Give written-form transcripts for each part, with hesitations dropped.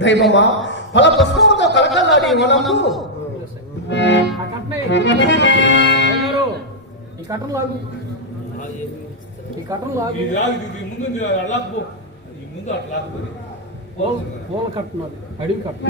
దైవమా ఫల పుష్పముతో కలకలాడి మనము ఈ కట్టం లాగు ముందు అల్లాకు ఈ ముందు అట్లా పూల కట్టున్నారు అడిగి కట్టు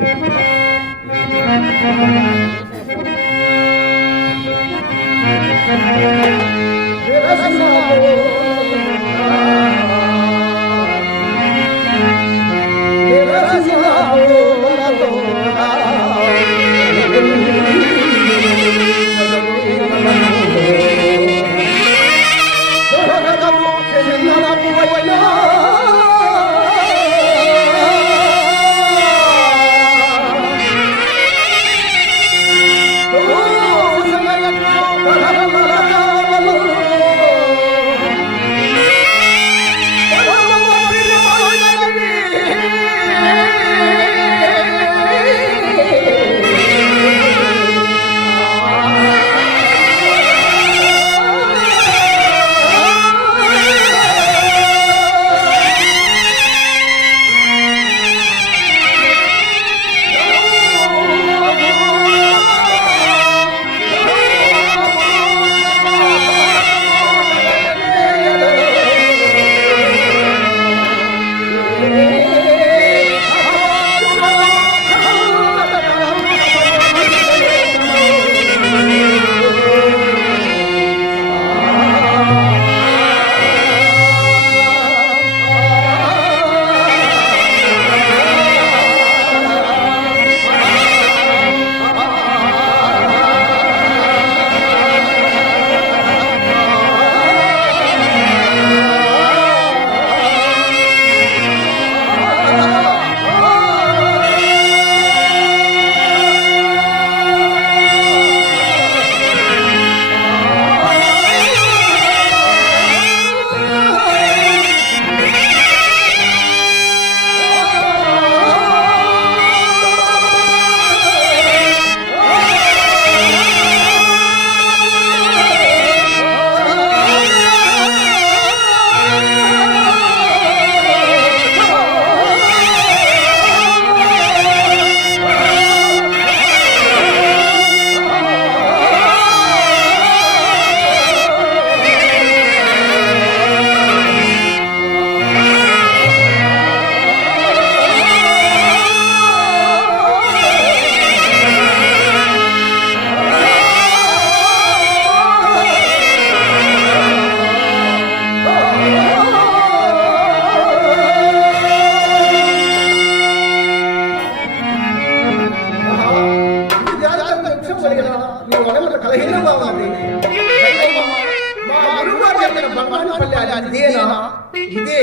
ఇది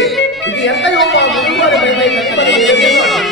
ఎంతయో మా గురువుగారి పైపై కట్టుబడి చేస్తున్నాడు.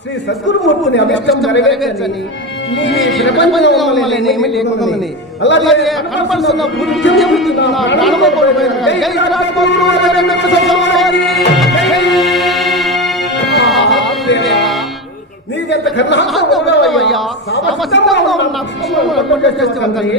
శ్రీ సద్గురుమూర్తిని అభిష్టం నెరవేర్చని నీ ప్రపంచంలో మమ్మల్ని ఏమీ లేకుండానే అలాగే కనపడుతున్న బుద్ధి నా ప్రాణము కోల్పోయిన జై రాజగురు నీకెంత కరుణామయ్యా సమస్తంగా ఉన్న నా కృష్ణుడు చేస్తుంది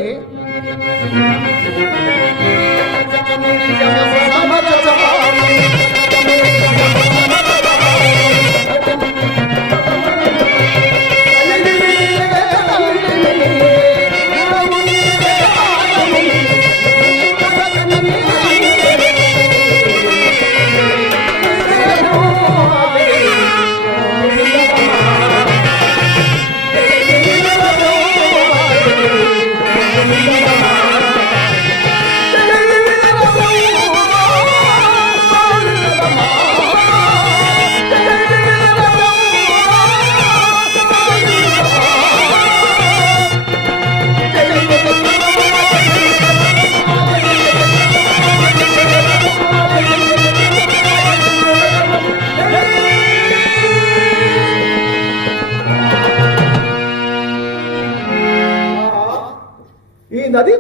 నది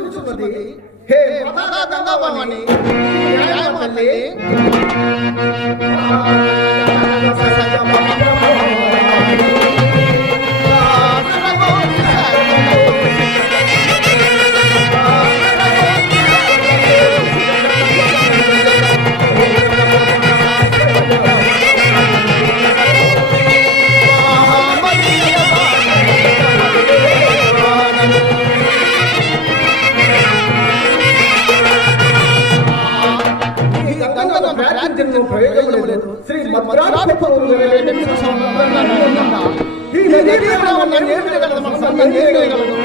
చూస్తున్నది. హే మాతా గంగాభవాని, న్యాయం తల్లి. ప్రయోజనం లేదు. శ్రీ మద్రాసు పౌరులు ఈ నదీ తీరాన్ని ఏం చేయగలదు? మన సంఘం ఏం చేయగలదు?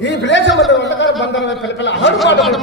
ఈ విలేసములు వంటకాల బంధన పిల్లల ఆడుపాటలు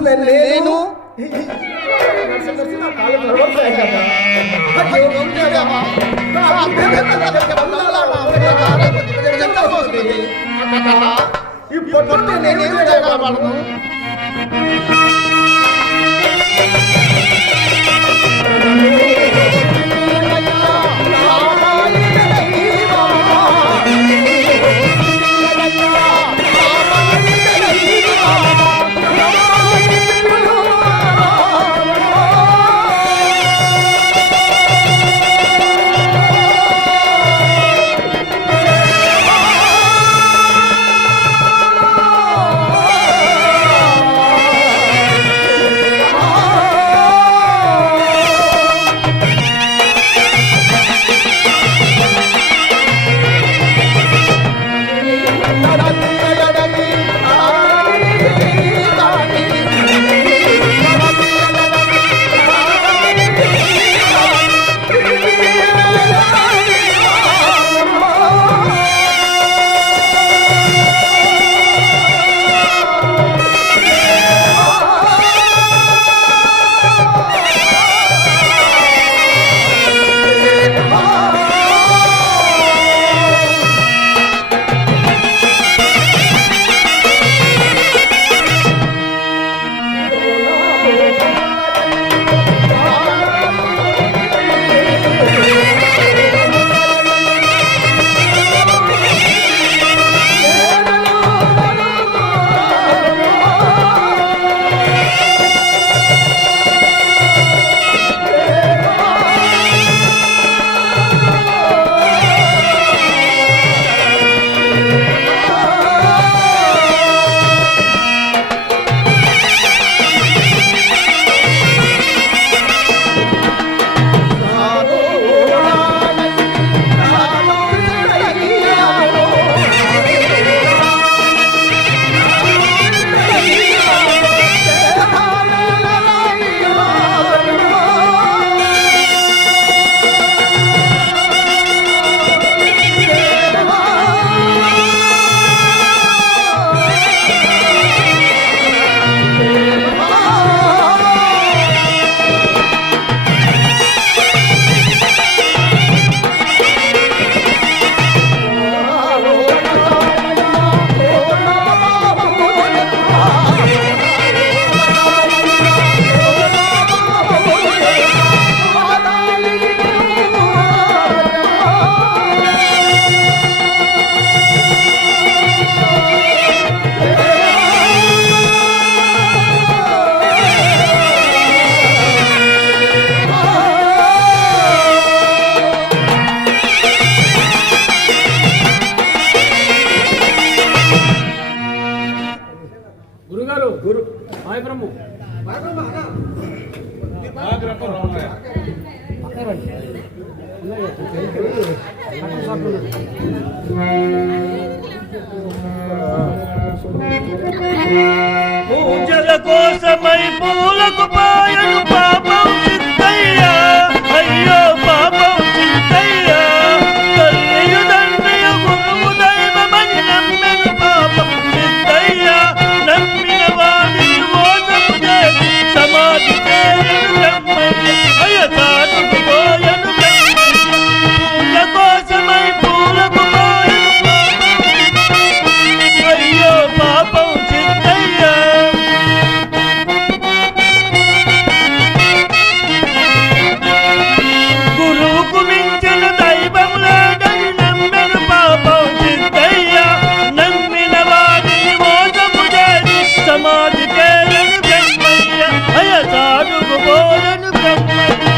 చూసిన నేను నా కాళ్ళు తడవసాయి కదా. అయ్యో, దేవా, నా ఎంత వస్తుంది? ఈ పొట్టు నేనేం చేయగలను? గురు మాయబ్రహ్మ పూజల కోసమై పూలకు పాయను పాపం చిత్తయ్యా, అయ్యో పాపం చిత్తయ్యా. తల్లియు తండ్రియు గురువు దైవమని నమ్మెను పాపం చిత్తయ్యా. నమ్మిన వాడిని మోసము చేసి సమాధి చేరను బ్రహ్మయ్య, అయ్య తాటుకు పోయను బ్రహ్మయ్య. పూజ కోసమై పూలకు పాయను పాపం, అయ్యో పాపం చిత్తయ్యా. గురువుకు మించిన దైవం లేదని నమ్మెను పాపం చిత్తయ్యా. నమ్మిన వాడిని మోసము చేసి సమాధి చేరను బ్రహ్మయ్య, అయ సాడుకు పోరను బ్రహ్మయ్య.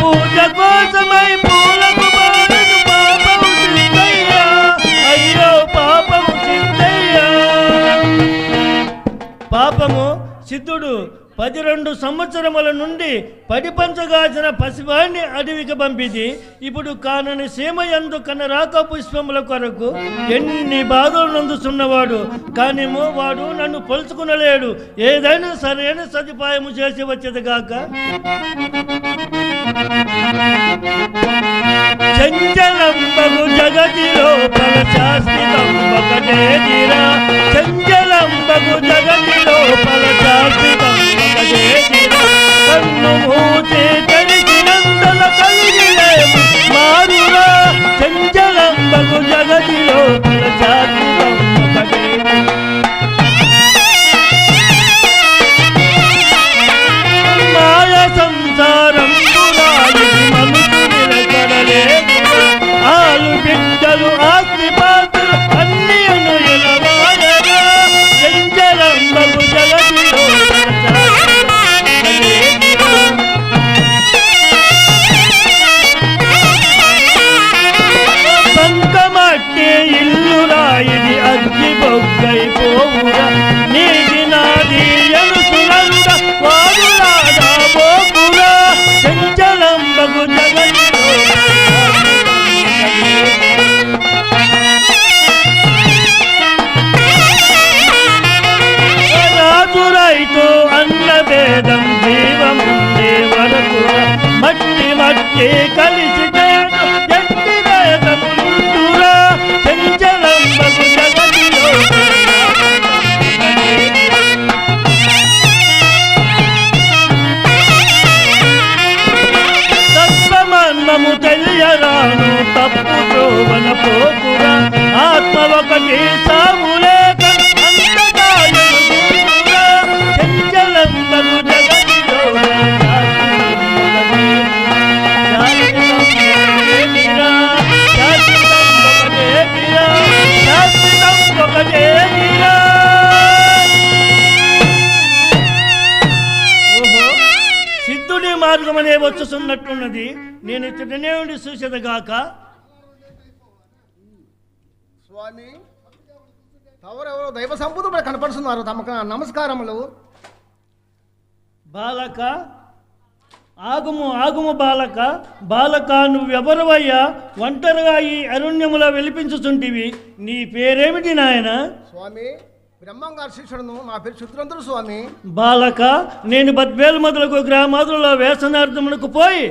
పూజ కోసమై పూలకు పారను పాపం చిత్తయ్యా, అయ్యో పాపం చిత్తయ్యా. పాపము సిద్ధుడు 12 సంవత్సరముల నుండి పడిపంచగాచిన పసివాణ్ణి అడవికి పంపిది. ఇప్పుడు కానని సీమయందు కనరాక పుష్పముల కొరకు ఎన్ని బాధలు నందుతున్నవాడు, కానేమో వాడు నన్ను పొలుచుకునలేడు. ఏదైనా సరైన సదుపాయము చేసి వచ్చేదిగాక. చంచలంబగు జగతి లోపల శాశ్వతంబకటేదిరా, చంచలంబగు జగతి లోపల శాశ్వతం తోకురా ఆత్మ ఒకటి సాములేక అంతటా ఎరుగురా చంచలంబగు జగతిలోన సిద్ధుడి మార్గమనే వచ్చుతున్నట్టున్నది. నేను ఇతడనే ఉండి చూసేదగాక. స్వామి తవరెవరో దైవ సంపూర్ణ కనపడుతున్నారు. తమకు నా నమస్కారములు. బాలక ఆగుము ఆగుము బాలక. బాలక నువ్వెవరవయ్యా? ఒంటరిగా ఈ అరణ్యములో వెలిపించుచుంటివి. నీ పేరేమిటి నాయన? స్వామి బ్రహ్మంగారి శిష్యుడును. నా పేరు శుద్రంతుడు స్వామి. బాలక నేను బద్వేలు మొదలకు గ్రామాదులలో వేసనార్థములకు పోయి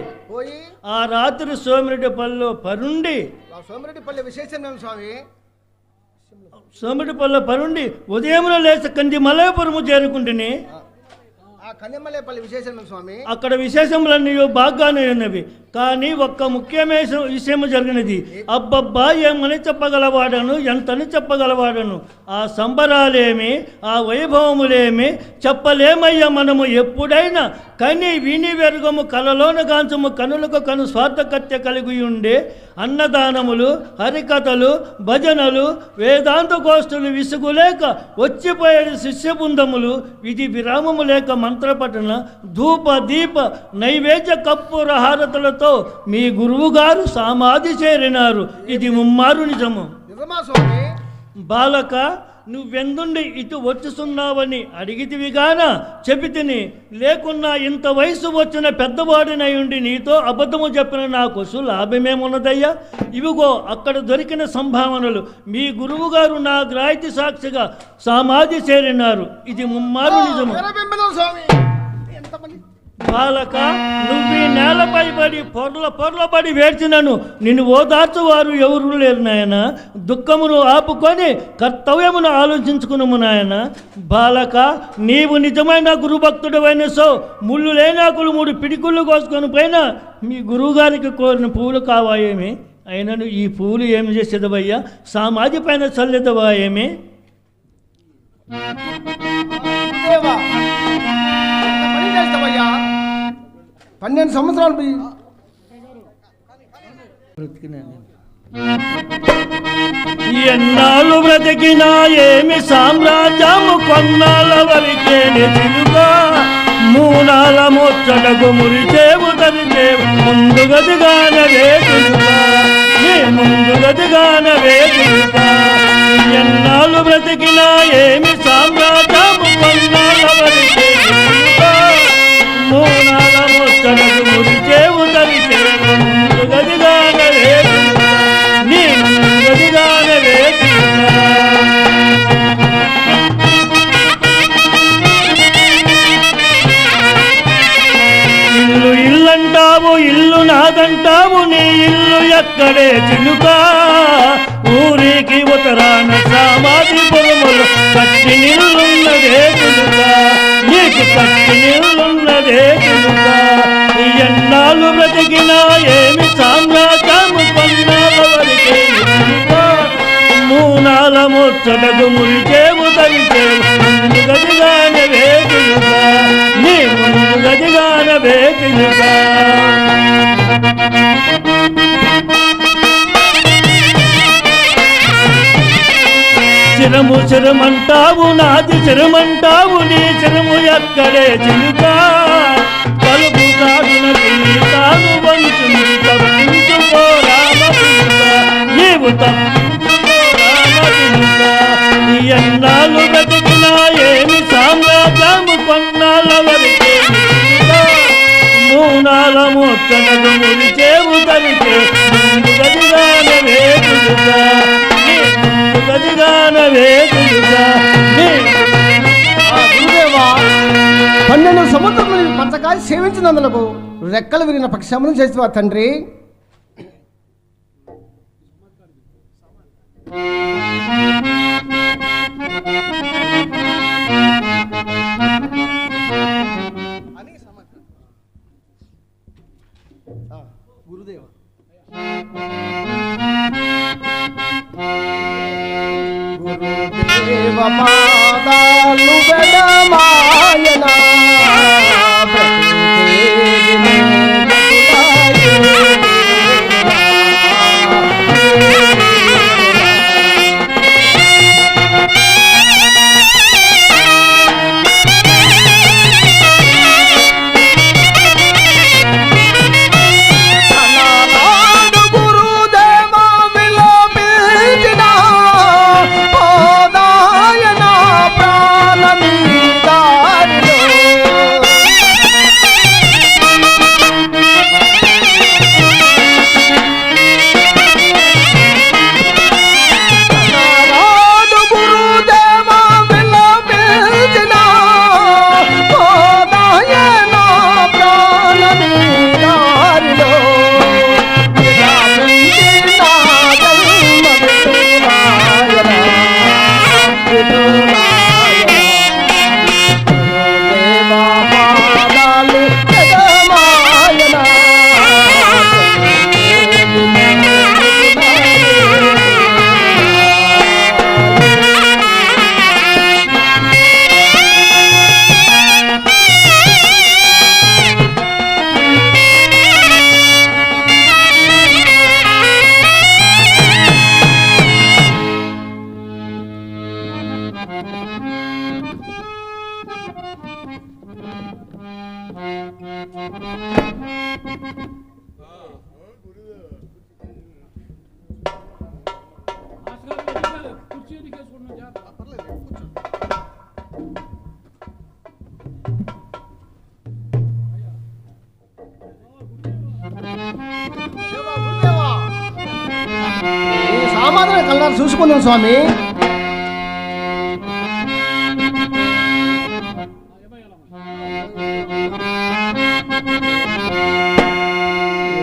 ఆ రాత్రి సోమిరెడ్డి పల్లెలో పరుండి సోమిరెడ్డి పల్లె విశేషం స్వామి. సోమిరెడ్డి పల్లె పరుండి ఉదయమున లేచ కంది మలయపురము చేరుకుంటుని. ఆ కన్యమల్లేపల్లి విశేషం స్వామి. అక్కడ విశేషములన్నీ బాగానే ఉన్నవి. కానీ ఒక్క ముఖ్యమైన విషయము జరిగినది. అబ్బబ్బా ఏమని చెప్పగలవాడను, ఎంతని చెప్పగలవాడను. ఆ సంబరాలేమి, ఆ వైభవములేమి చెప్పలేమయ్యా. మనము ఎప్పుడైనా కని విని వెరుగము కలలోన గాంచము కనులకు కను స్వార్థకత్య కలిగి ఉండే అన్నదానములు, హరికథలు, భజనలు, వేదాంత గోష్ఠులు విసుగులేక వచ్చిపోయేది శిష్యబృందములు, విధి విరామము లేక మంత్రపఠన, ధూప దీప నైవేద్య కర్పూర హారతులతో మీ గురువు గారు సమాధి చేరినారు. ఇది ముమ్మారు నిజము. నిజమా స్వామి? బాలక నువ్వెందుండి ఇటు వచ్చుతున్నావని అడిగితివిగాన చెబితిని. లేకున్నా ఇంత వయసు వచ్చిన పెద్దవాడినై ఉండి నీతో అబద్ధము చెప్పిన నాకు లాభమేమున్నదయ్యా? ఇవిగో అక్కడ దొరికిన సంభావనలు. మీ గురువు గారు నా గ్రాహితి సాక్షిగా సమాధి చేరినారు. ఇది ముమ్మారు నిజము. బాలక నువ్వు ఈ నేలపై పడి పొర్లపడి వేడ్చినను నిన్ను ఓదార్చువారు ఎవరు లేరు నాయన. దుఃఖమును ఆపుకొని కర్తవ్యమును ఆలోచించుకున్నాము నాయన. బాలక నీవు నిజమైన గురుభక్తుడవైన సో ముళ్ళు లేనాకులు 3 పిడికుళ్ళు కోసుకొని పైన మీ గురువుగారికి కోరిన పువ్వులు కావాయేమి? అయినను ఈ పువ్వులు ఏమి చేసేదవయ్యా? సమాధి పైన చల్లేదవా ఏమి? 12 సంవత్సరాలు ఎన్నాళ్ళు బ్రతికినా ఏమి సామ్రాజ్యము కొన్నాళ్ళ వరకే నిలుగా మూనాల ముచ్చటకు మురిచేవు తరిచేవు ముందుగదిగానవే తెలుగా ముందుగదిగానవే తెలుగా. ఎన్నాళ్ళు బ్రతికినా ఏమి సామ్రాజ్యము కొన్నాళ్ళ వరకే నిలుగా మూనాల ముచ్చటకు మురిచేవు తరిచేవు ముందుగదిగానవే తెలుగా నీ ముందుగదిగానవే తెలుగా. ఇల్లు ఇల్లంటావు, ఇల్లు నాదంటావు, నీ ఇల్లు ఎక్కడే చిలుకా? ఊరికి ఉత్తరాన సమాధి పురములు కట్టి నిల్లున్నదే చిలుకా, నీకు కట్టి నిల్లున్నదే చిలుకా. ఎన్నాళ్ళు బ్రతికినా ఏమి సామ్రాజ్యము కొన్నాళ్ళ వరకే చిలుకా మూనాల ముచ్చటకు మురిచేవు తరిచేవు ముందుగదిగానవే చిలుకా నీ ముందుగదిగానవే చిలుకా. చిరము చిరమంటావు, నాది చిరమంటావు, నీ చిరము ఎక్కడే చిలుకా? పలుపు తాడున తాను వంచుని తప్పించుకోరామ చిలుకా, నీవు తప్పించుకోరామ చిలుకా. ఎన్నాళ్ళు బ్రతికినా ఏమి సామ్రాజ్యము కొన్నాళ్ళ వరకే చిలుకా మూనాల ముచ్చటకు మురిచేవు తరిచే ముందుగదిగానవే చిలుకా గదిగానవే చిలుకా. 12 సంవత్సరాలు పంచకాయ సేవించినందులకు రెక్కలు విరిగిన పక్షమును చేసేవా తండ్రి? గురుదేవ గురుదేవ పాదాలు వెడమాయనా కుర్చీ ఎదిగేసుకుంటున్నాం జాగ్రత్త. ఈ సామాధాన కళ్ళారు చూసుకుందాం స్వామి.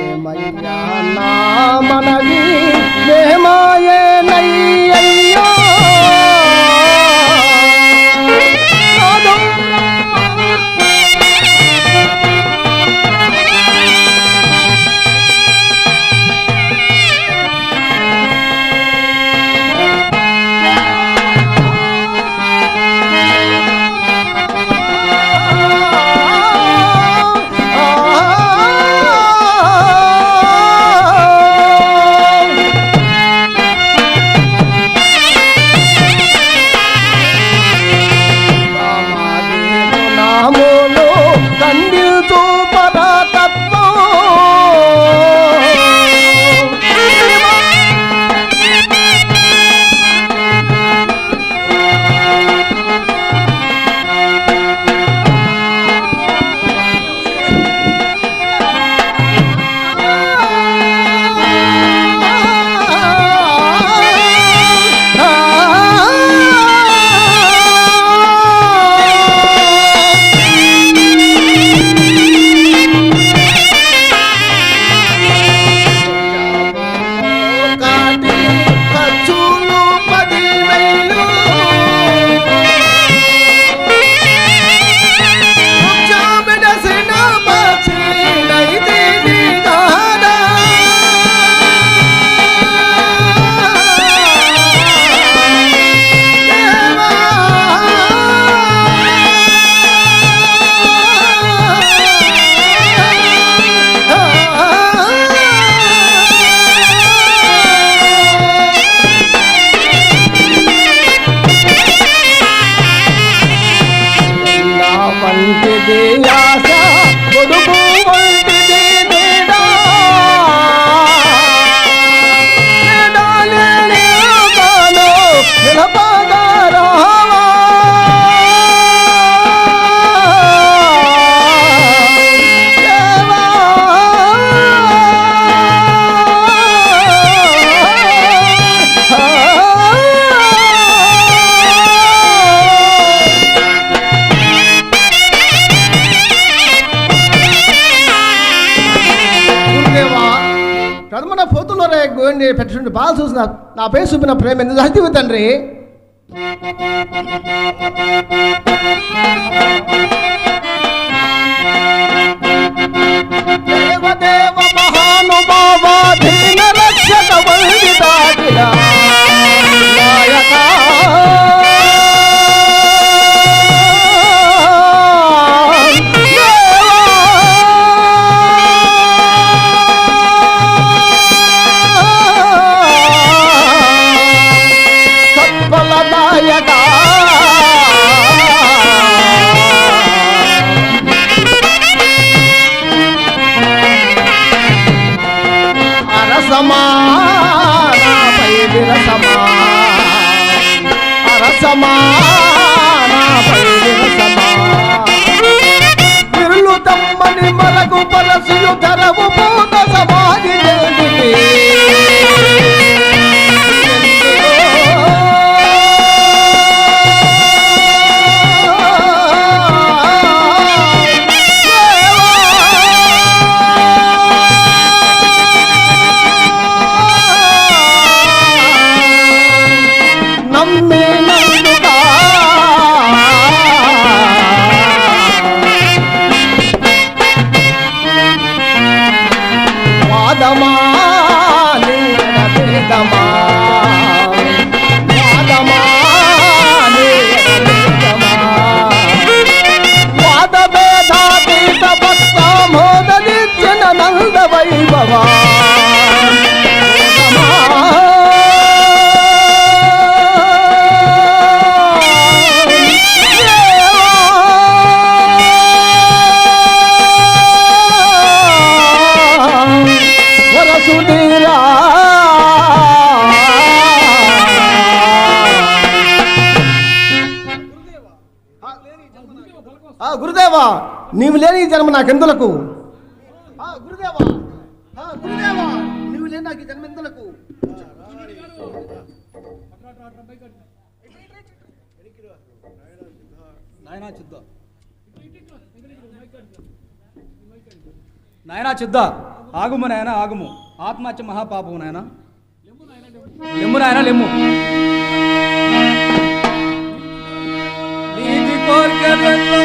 ఏమయ్యా నా మనవి ఏమాయేనయ్యయ్యో పెట్టుకుంటే బాగా చూసి నా పేరు చూపిన ప్రేమ ఎందుకు చదివి తండ్రి. దేవదేవ మహానుభావ దీన రక్షక వందితాకిరా విడువవా వరసుధీరా గురుదేవా నీవు లేని ఈ జన్మ నాకెందులకు గురుదేవా గురుదేవా నీవు లేని నాకు ఈ జన్మ ఎందులకు నాయనా చిద్ద ఆగుము నాయన ఆగుము ఆత్మహత్య మహాపాపము నాయన లెమ్ము నాయన లెమ్ము నీతి కోర్కెలలో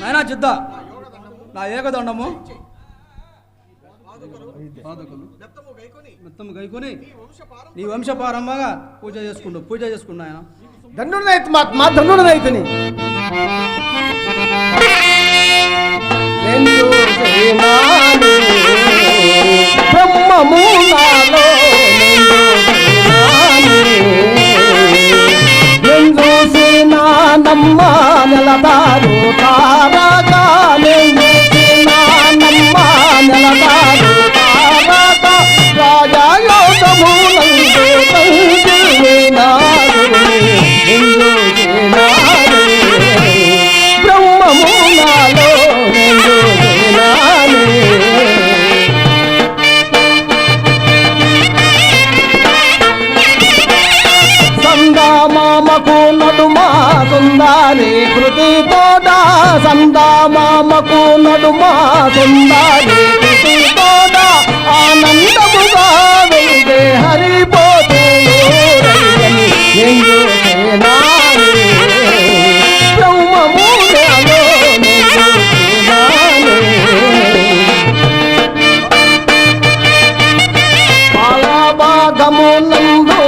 నాయనా చిద్ద నా ఏకదండము మెత్తము గైకొని నీ వంశపారంభంగా పూజ చేసుకుంటూ ఆయన దండునైతు మా దండునైతుని బ్రహ్మము నాలో చూసినా నమ్మ నెలదారు తారగా చూసినా నమ్మ నెలదారు తారగా రాజయోగము బ్రహ్మము నాలో సందామామకు నడుమా సుందారి కృతి తోడ సందామామకు నడుమా సుందారి కృతి తోడ ఆనందముగా వెళ్తే హరిపోతూ బ్రహ్మము బాలభాగము నందు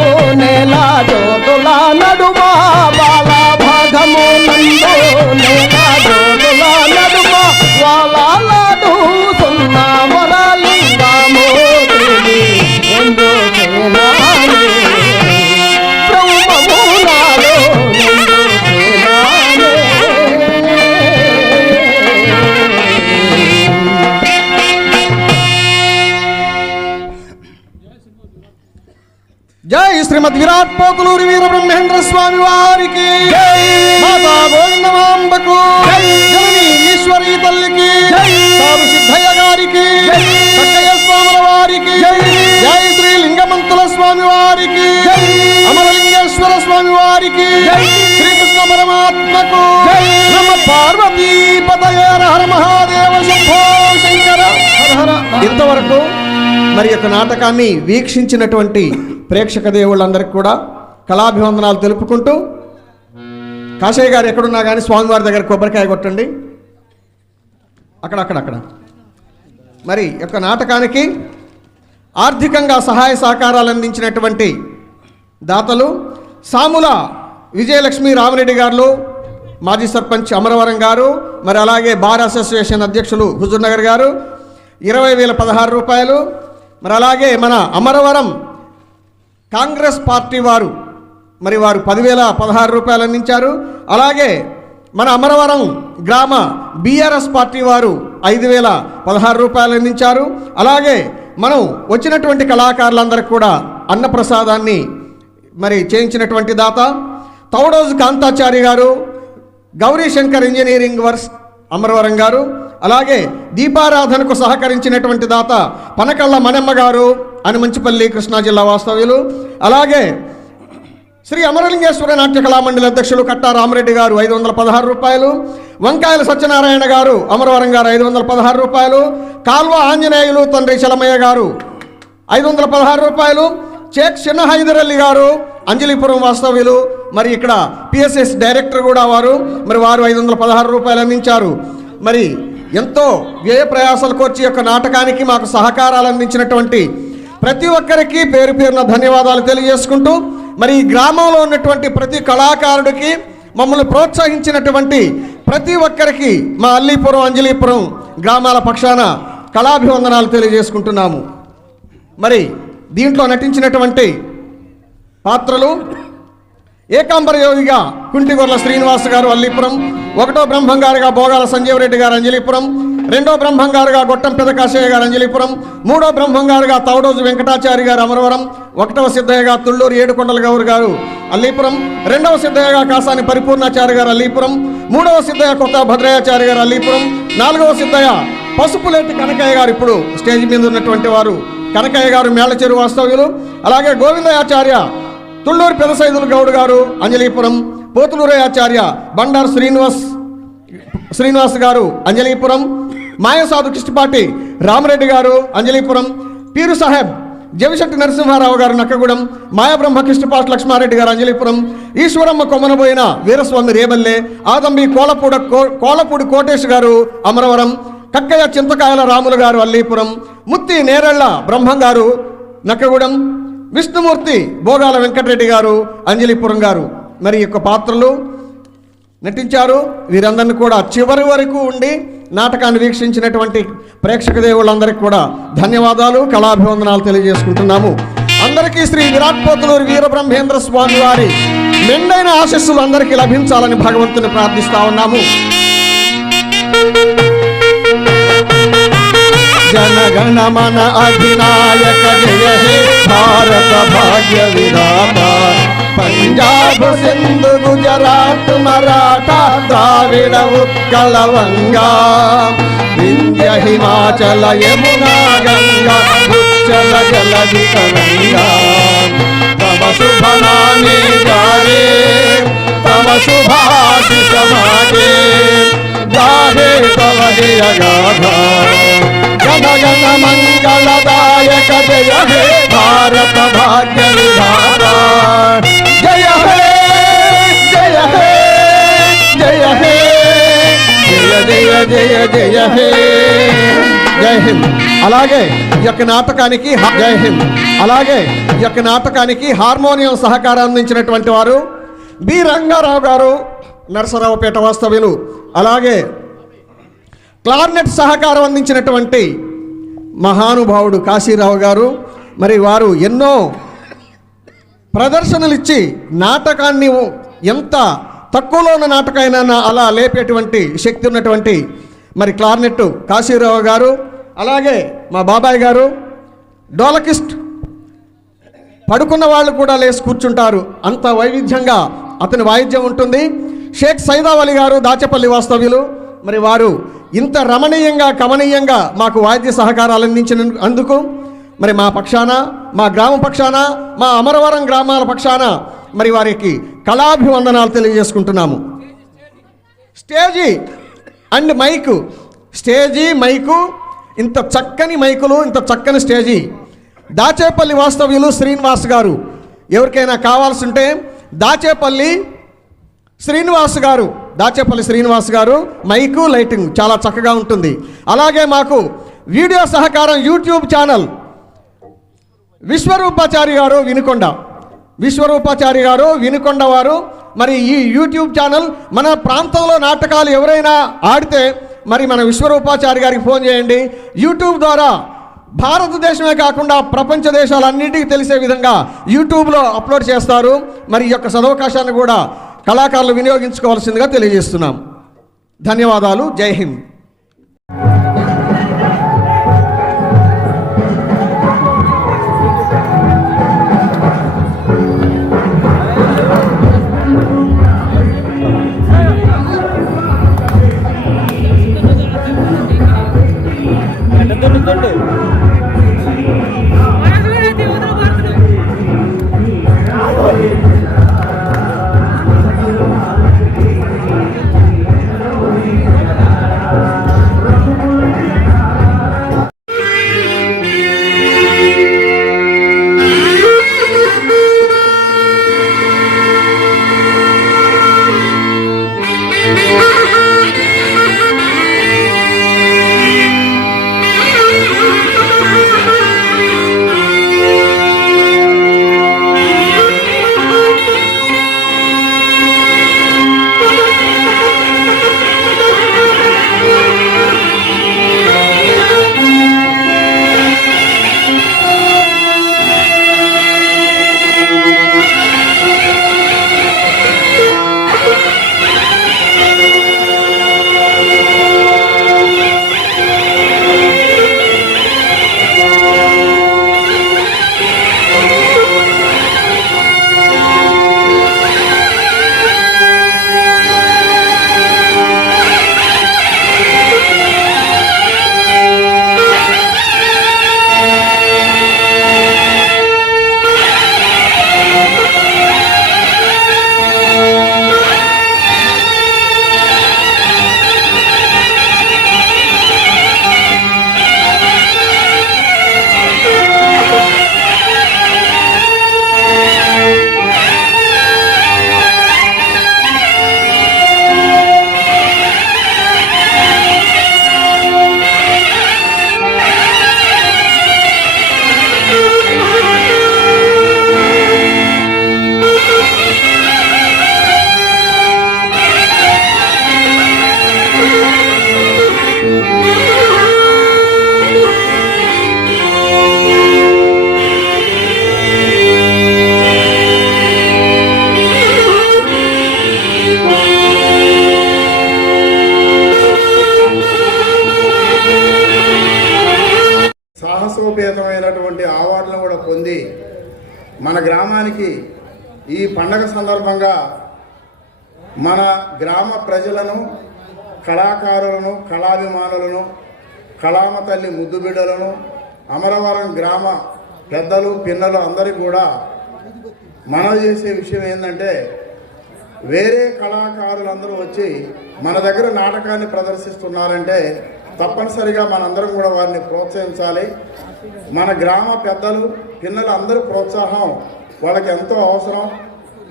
నేల జ్యోతుల నడుమా బాలభాగము నందు నేల జ్యోతుల నడుమా వాళ్ళాడు సున్నా వరలింగము ఎందు బ్రహ్మము నాలో జై శ్రీమద్ విరాట్ పోతులూరి వీర బ్రహ్మేంద్ర స్వామి వారికి మాతా గోవిందమాంబకు జనని ఈశ్వరీ తల్లికి స్వామి సిద్ధయ్య గారికి చక్కయ్య స్వాముల వారికి జై శ్రీ లింగమంతుల స్వామి వారికి అమరలింగేశ్వర స్వామి వారికి శ్రీకృష్ణ పరమాత్మకు నమ పార్వతీ పతయే హర మహాదేవ శంభో శంకర హర హర. ఇంతవరకు మరి యొక్క నాటకాన్ని వీక్షించినటువంటి ప్రేక్షక దేవుళ్ళందరికీ కూడా కళాభివందనాలు తెలుపుకుంటూ కాశయ్య గారు ఎక్కడున్నా కానీ స్వామివారి దగ్గర కొబ్బరికాయ కొట్టండి. అక్కడ మరి యొక్క నాటకానికి ఆర్థికంగా సహాయ సహకారాలు అందించినటువంటి దాతలు సాముల విజయలక్ష్మి రామరెడ్డి గారు, మాజీ సర్పంచ్ అమరవరం గారు, మరి అలాగే బార్ అసోసియేషన్ అధ్యక్షులు హుజూర్ నగర్ గారు 20,016 రూపాయలు, మరి అలాగే మన అమరవరం కాంగ్రెస్ పార్టీ వారు మరి వారు 10,016 రూపాయలు అందించారు. అలాగే మన అమరవరం గ్రామ బీఆర్ఎస్ పార్టీ వారు 5,016 రూపాయలు అందించారు. అలాగే మనం వచ్చినటువంటి కళాకారులందరికీ కూడా అన్నప్రసాదాన్ని మరి చేయించినటువంటి దాత తౌడోజు కాంతాచారి గారు, గౌరీ శంకర్ ఇంజనీరింగ్ వర్క్స్ అమరవరం గారు, అలాగే దీపారాధనకు సహకరించినటువంటి దాత పనకళ్ళ మనమ్మ గారు అనుమంచిపల్లి కృష్ణా జిల్లా వాస్తవ్యులు, అలాగే శ్రీ అమరలింగేశ్వర నాట్య కళామండలి అధ్యక్షులు కట్టా రామరెడ్డి గారు 516 రూపాయలు, వంకాయల సత్యనారాయణ గారు అమరవరం గారు 516 రూపాయలు, కాల్వ ఆంజనేయులు తండ్రి చలమయ్య గారు 516 రూపాయలు, షేక్ చిన్న హైదర్ అలీ గారు అంజలీపురం వాస్తవ్యులు, మరి ఇక్కడ పిఎస్ఎస్ డైరెక్టర్ కూడా వారు 516 రూపాయలు అందించారు. మరి ఎంతో వ్యయ ప్రయాసాలు కోర్చి యొక్క నాటకానికి మాకు సహకారాలు అందించినటువంటి ప్రతి ఒక్కరికి పేరు పేరున ధన్యవాదాలు తెలియజేసుకుంటూ, మరి ఈ గ్రామంలో ఉన్నటువంటి ప్రతి కళాకారుడికి మమ్మల్ని ప్రోత్సహించినటువంటి ప్రతి ఒక్కరికి మా అల్లీపురం అంజలీపురం గ్రామాల పక్షాన కళాభివందనాలు తెలియజేసుకుంటున్నాము. మరి దీంట్లో నటించినటువంటి పాత్రలు ఏకాంబర యోగిగా కుంటిగొర్ల శ్రీనివాస్ గారు అల్లీపురం, 1వ బ్రహ్మంగారుగా బోగాల సంజీవరెడ్డి గారు అంజలీపురం, 2వ బ్రహ్మంగారుగా గొట్టం పెద కాశయ్య గారు అంజలీపురం, 3వ బ్రహ్మంగారుగా తవడోజు వెంకటాచారి గారు అమరవరం, 1వ సిద్ధయ్యగా తుళ్ళూరు ఏడుకొండల గౌరు గారు అల్లీపురం, 2వ సిద్ధయ్యగా కాసాని పరిపూర్ణాచారి గారు అల్లీపురం, 3వ సిద్ధయ్య కొత్త భద్రయాచారి గారు అల్లీపురం, 4వ సిద్ధయ్య పసుపులేటి కనకయ్య గారు ఇప్పుడు స్టేజ్ మీద ఉన్నటువంటి వారు కనకయ్య గారు మేళ్లచెరు వాస్తవ్యులు, అలాగే గోవిందయాచార్య తుళ్ళూరు పెదసైదులు గౌడ్ గారు అంజలీపురం, పోతులూరయాచార్య బండారు శ్రీనివాస్ గారు అంజలీపురం, మాయసాధు కిష్టిపాటి రామరెడ్డి గారు అంజలీపురం, పీరు సాహెబ్ జవిశెట్టి నరసింహారావు గారు నక్కగూడెం, మాయాబ్రహ్మ కిష్టిపాటి లక్ష్మారెడ్డి గారు అంజలీపురం, ఈశ్వరమ్మ కొమ్మనబోయిన వీరస్వామి రేబల్లె, ఆదంబి కోలపూడి కోటేష్ గారు అమరవరం, కక్కయ్య చింతకాయల రాములు గారు అల్లీపురం, ముత్తి నేరెళ్ల బ్రహ్మం గారు నక్కగూడెం, విష్ణుమూర్తి బోగాల వెంకటరెడ్డి గారు అంజలీపురం గారు మరి యొక్క పాత్రలు నటించారు. వీరందరినీ కూడా చివరి వరకు ఉండి నాటకాన్ని వీక్షించినటువంటి ప్రేక్షక దేవుళ్ళందరికీ కూడా ధన్యవాదాలు, కళాభివందనాలు తెలియజేసుకుంటున్నాము. అందరికీ శ్రీ విరాట్ పోతులూరు వీరబ్రహ్మేంద్ర స్వామి వారి మెండైన ఆశీస్సులు అందరికీ లభించాలని భగవంతుని ప్రార్థిస్తా ఉన్నాము. జనగణ మన అధినాయక జయ హే భారత భాగ్య విధాత, పంజాబ్ సింధు గుజరాత్ మరాఠా ద్రావిడ ఉత్కళ వంగా, వింధ్య హిమాచల యమునా గంగా ఉచ్చల జలధి తరంగా, తమ శుభ నామే గాయే తమ శుభాశిష మాగే, గాహే తవ జయ గాథా, జన గణ మంగళదాయక జయ హే భారత భాగ్య విధాత, జయ హే జయ హే జయ హే జయ జయ జయ జయ హే. జై హింద్. అలాగే ఈ యొక్క నాటకానికి జై హింద్. అలాగే ఈ యొక్క నాటకానికి హార్మోనియం సహకారం అందించినటువంటి వారు బి రంగారావు గారు నరసరావుపేట వాస్తవ్యులు, అలాగే క్లార్నెట్ సహకారం అందించినటువంటి మహానుభావుడు కాశీరావు గారు. మరి వారు ఎన్నో ప్రదర్శనలు ఇచ్చి నాటకాన్ని ఎంత తక్కువలో ఉన్న నాటకమైనా అలా లేపేటువంటి శక్తి ఉన్నటువంటి మరి క్లార్నెట్ కాశీరావు గారు, అలాగే మా బాబాయ్ గారు డోలకిస్ట్, పడుకున్న వాళ్ళు కూడా లేచి కూర్చుంటారు, అంత వైవిధ్యంగా అతని వాయిద్యం ఉంటుంది. షేక్ సైదావలి గారు దాచేపల్లి వాస్తవ్యులు, మరి వారు ఇంత రమణీయంగా కమనీయంగా మాకు వాద్య సహకారాలు అందించినందుకు మరి మా పక్షాన, మా గ్రామ పక్షాన, మా అమరవరం గ్రామాల పక్షాన మరి వారికి కళాభివందనాలు తెలియజేసుకుంటున్నాము. Stage and mic, stage mic, ఇంత చక్కని మైకులు, ఇంత చక్కని స్టేజీ దాచేపల్లి వాస్తవ్యులు శ్రీనివాస్ గారు. ఎవరికైనా కావాల్సి ఉంటే దాచేపల్లి శ్రీనివాస్ గారు మైకు లైటింగ్ చాలా చక్కగా ఉంటుంది. అలాగే మాకు వీడియో సహకారం యూట్యూబ్ ఛానల్ విశ్వరూపాచారి గారు వినుకొండ వారు. మరి ఈ యూట్యూబ్ ఛానల్ మన ప్రాంతంలో నాటకాలు ఎవరైనా ఆడితే మరి మన విశ్వరూపాచారి గారికి ఫోన్ చేయండి. యూట్యూబ్ ద్వారా భారతదేశమే కాకుండా ప్రపంచ దేశాలన్నిటికీ తెలిసే విధంగా యూట్యూబ్లో అప్లోడ్ చేస్తారు. మరి ఈ యొక్క సదవకాశాన్ని కూడా కళాకారులు వినియోగించుకోవాల్సిందిగా తెలియజేస్తున్నాం. ధన్యవాదాలు. జై హింద్. సాహసోపేతమైనటువంటి అవార్డులను కూడా పొంది మన గ్రామానికి ఈ పండగ సందర్భంగా మన గ్రామ ప్రజలను, కళాకారులను, కళాభిమానులను, కళామ తల్లి ముద్దు బిడ్డలను, అమరవరం గ్రామ పెద్దలు, పిన్నలు అందరికీ కూడా మనవి చేసే విషయం ఏంటంటే, వేరే కళాకారులందరూ వచ్చి మన దగ్గర నాటకాన్ని ప్రదర్శిస్తున్నారంటే తప్పనిసరిగా మనందరం కూడా వారిని ప్రోత్సహించాలి. మన గ్రామ పెద్దలు, పిన్నలు అందరూ ప్రోత్సాహం వాళ్ళకి ఎంతో అవసరం.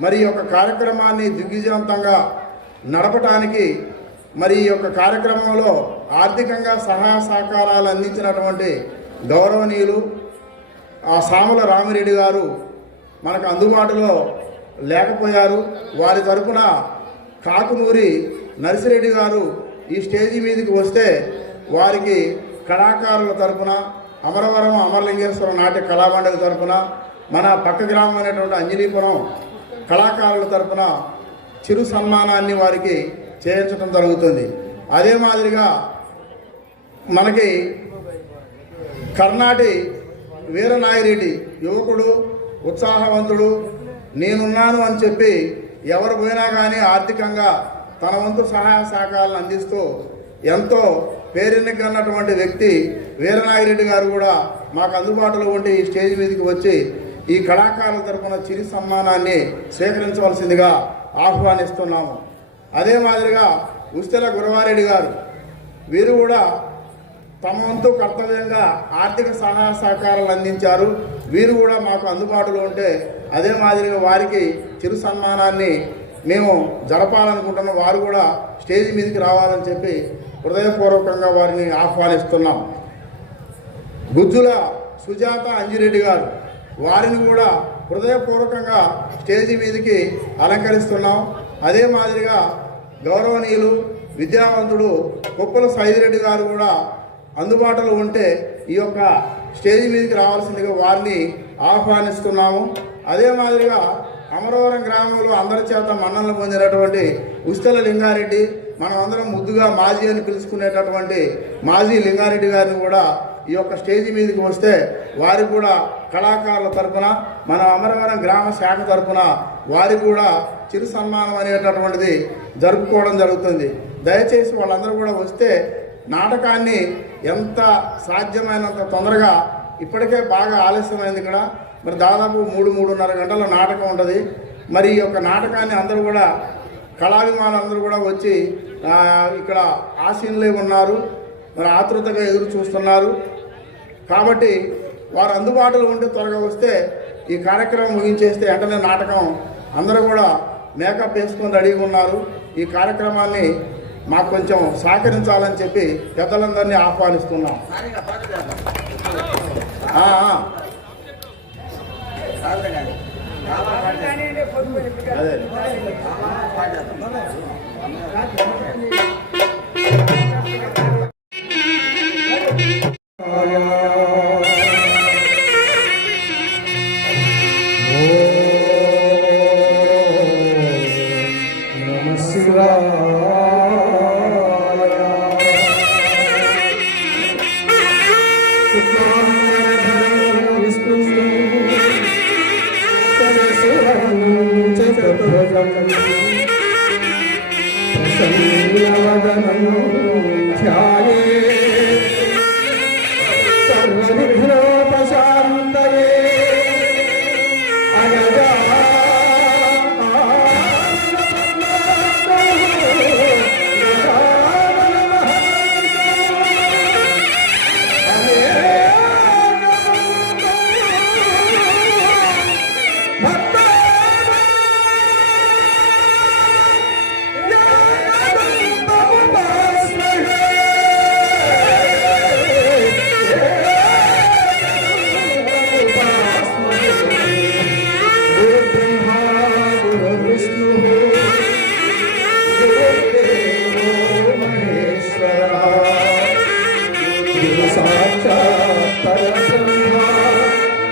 మరి ఈ యొక్క కార్యక్రమాన్ని దిగ్విజయవంతంగా నడపటానికి మరి ఈ యొక్క కార్యక్రమంలో ఆర్థికంగా సహాయ సహకారాలు అందించినటువంటి గౌరవనీయులు ఆ సాముల రామిరెడ్డి గారు మనకు అందుబాటులో లేకపోయారు. వారి తరపున కాకునూరి నర్సిరెడ్డి గారు ఈ స్టేజీ మీదకి వస్తే వారికి కళాకారుల తరపున, అమరవరం అమరలింగేశ్వర నాట్య కళామండలి తరపున, మన పక్క గ్రామం అయినటువంటి అంజనీపురం కళాకారుల తరపున చిరు సన్మానాన్ని వారికి చేయించడం జరుగుతుంది. అదే మాదిరిగా మనకి కర్ణాటి వీరనాగిరెడ్డి యువకుడు, ఉత్సాహవంతుడు, నేనున్నాను అని చెప్పి ఎవరు పోయినా కానీ ఆర్థికంగా తన వంతు సహాయ సహకారాలను అందిస్తూ ఎంతో పేరెన్నికన్నటువంటి వ్యక్తి వీరనాగిరెడ్డి గారు కూడా మాకు అందుబాటులో ఉండి ఈ స్టేజ్ మీదకి వచ్చి ఈ కళాకారుల తరపున చిరు సన్మానాన్ని స్వీకరించవలసిందిగా ఆహ్వానిస్తున్నాము. అదే మాదిరిగా ఉస్తెల గురవారెడ్డి గారు, వీరు కూడా తమ వంతు కర్తవ్యంగా ఆర్థిక సహాయ సహకారాలు అందించారు. వీరు కూడా మాకు అందుబాటులో ఉంటే అదే మాదిరిగా వారికి చిరు సన్మానాన్ని మేము జరపాలనుకుంటున్నాం. వారు కూడా స్టేజ్ మీదకి రావాలని చెప్పి హృదయపూర్వకంగా వారిని ఆహ్వానిస్తున్నాం. గుజ్జుల సుజాత అంజిరెడ్డి గారు, వారిని కూడా హృదయపూర్వకంగా స్టేజీ మీదకి అలంకరిస్తున్నాం. అదే మాదిరిగా గౌరవనీయులు, విద్యావంతుడు కుప్పల సైదిరెడ్డి గారు కూడా అందుబాటులో ఉంటే ఈ యొక్క స్టేజీ మీదకి రావాల్సిందిగా వారిని ఆహ్వానిస్తున్నాము. అదే మాదిరిగా అమరవరం గ్రామంలో అందరి చేత మన్ననలు పొందినటువంటి ఉస్తల లింగారెడ్డి, మనం అందరం ముద్దుగా మాజీ అని పిలుచుకునేటటువంటి మాజీ లింగారెడ్డి గారిని కూడా ఈ యొక్క స్టేజీ మీదకి వస్తే వారికి కూడా కళాకారుల తరపున, మన అమరవరం గ్రామ శాఖ తరపున వారికి కూడా చిరు సన్మానం అనేటటువంటిది జరుపుకోవడం జరుగుతుంది. దయచేసి వాళ్ళందరూ కూడా వస్తే నాటకాన్ని ఎంత సాధ్యమైనంత తొందరగా, ఇప్పటికే బాగా ఆలస్యమైంది ఇక్కడ, మరి దాదాపు 3-3.5 గంటల నాటకం ఉంటుంది. మరి ఈ యొక్క నాటకాన్ని అందరూ కూడా కళాభిమానులు అందరూ కూడా వచ్చి ఇక్కడ ఆశీనులై ఉన్నారు, మరి ఆతృతగా ఎదురు చూస్తున్నారు. కాబట్టి వారు అందుబాటులో ఉంటే త్వరగా వస్తే ఈ కార్యక్రమం ముగించేస్తే వెంటనే నాటకం అందరూ కూడా మేకప్ వేసుకొని రెడీగా ఉన్నారు. ఈ కార్యక్రమాన్ని మాకు కొంచెం సహకరించాలని చెప్పి పెద్దలందరినీ ఆహ్వానిస్తున్నాం. అదే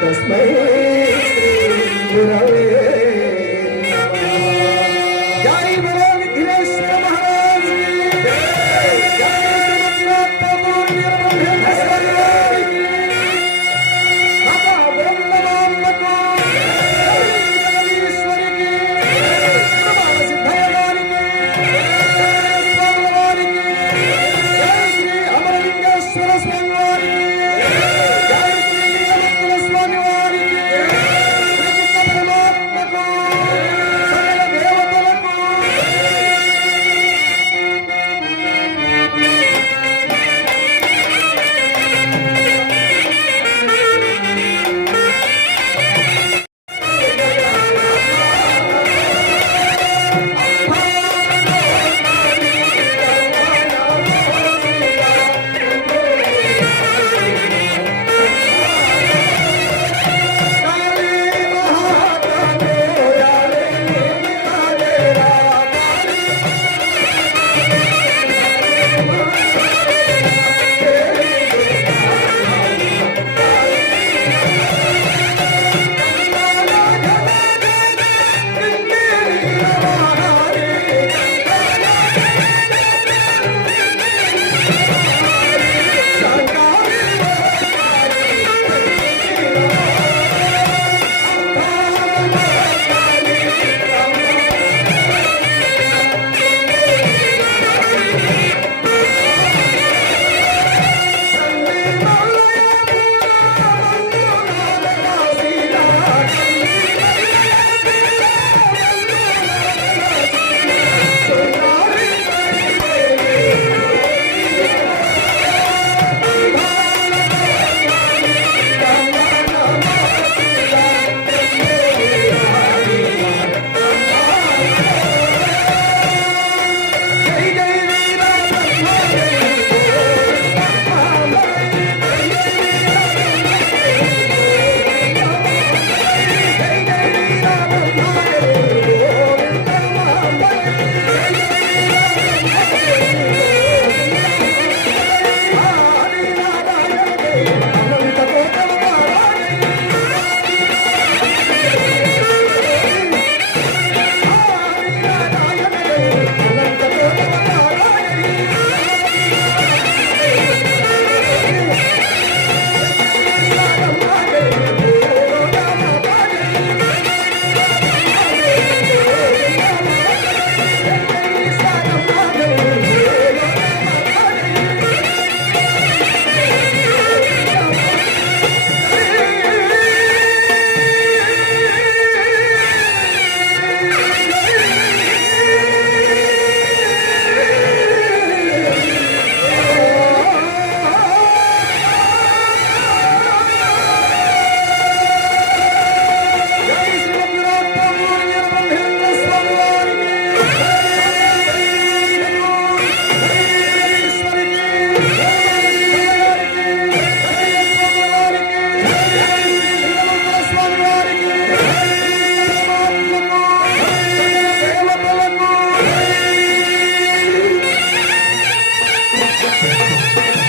తస్మై గురవే జై బలో విఘ్నేశ్వర మహారాజ్ की జై శ్రీమన్నారాయణ వీరబ్రహ్మేశ్వర की మాతా బ్రహ్మమాంబకు జగదీశ్వరి की ప్రమాణ సిద్ధయ్య గారికి స్వామి వారికి జై శ్రీ అమరలింగేశ్వర స్వామి వారికి జై శ్రీ లింగమంతుల స్వామి వారికి శ్రీకృష్ణ పరమాత్మకు సకల దేవతలకు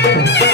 Thank you.